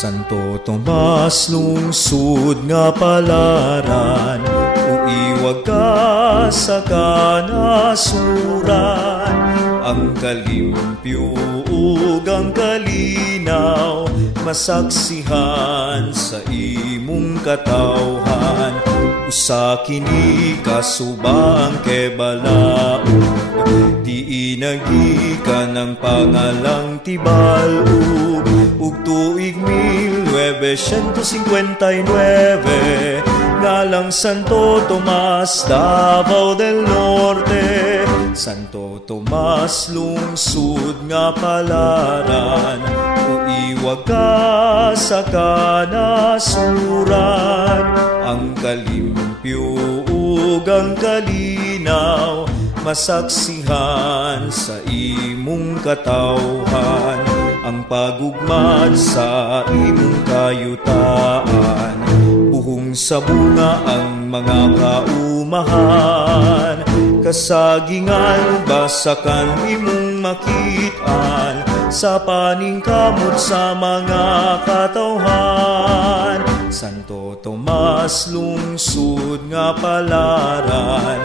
Santo Tomas, lungsod nga palaran, uiwag ka sa kanasuran. Ang kalimpyo ug ang kalinaw, masaksihan sa imong katawhan. Usa kini kasubang kebalaog, di inagikan ang pangalang tibalog. Ug tuig 1959, ngalang Santo Tomas, Davao del Norte. Santo Tomas, lungsod nga palaran, uiwag ka sa kanasuran. Ang kalimpyo ug ang kalinaw, masaksihan sa imong katawhan. Ang pagugmad sa imong kayutaan, buhong sa bunga ang mga kaumahan. Kasagingan basakan imong makitaan, sa paningkamot sa mga katawhan. Santo Tomas, lungsod nga palaran,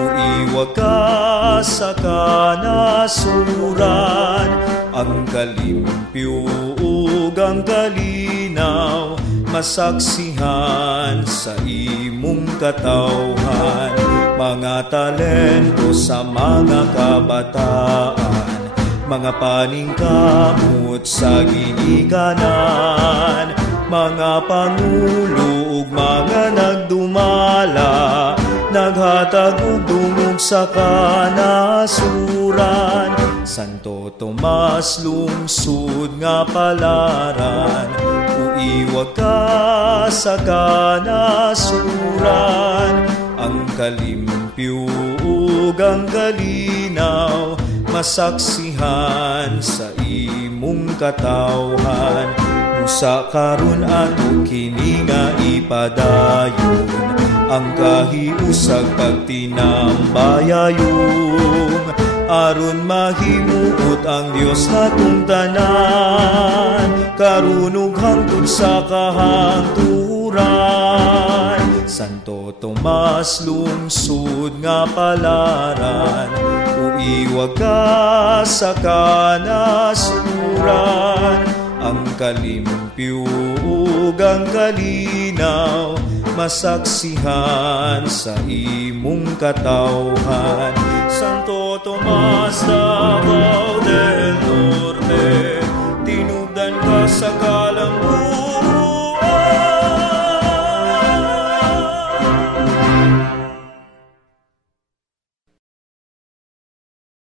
uiwag ka sa kanasuran. Ang kalimpyo ug ang kalinaw, masaksihan sa imong katawhan. Mga talento sa mga kabataan, mga paningkamot sa ginikanan. Mga pangulo ug mga nagdumala, naghatag og dungog sa kanasuran. Santo Tomas, lungsod nga palaran, uiwag ka sa kanasuran. Ang kalimpyo ug ang kalinaw, masaksihan sa imong katawhan. Usa karon ato kini nga ipadayon, ang kahiusag pagtinambayayong, aron mahimuot ang Dios natong tanan, karon ug hangtod sa kahangturan. Santo Tomas, lungsod nga palaran, uiwag ka sa kanasuran. Ang kalimpyo ug ang kalinaw, masaksihan sa imong katawhan. Santo Tomas, Davao del Norte, tinubdan ka sa kalambuan.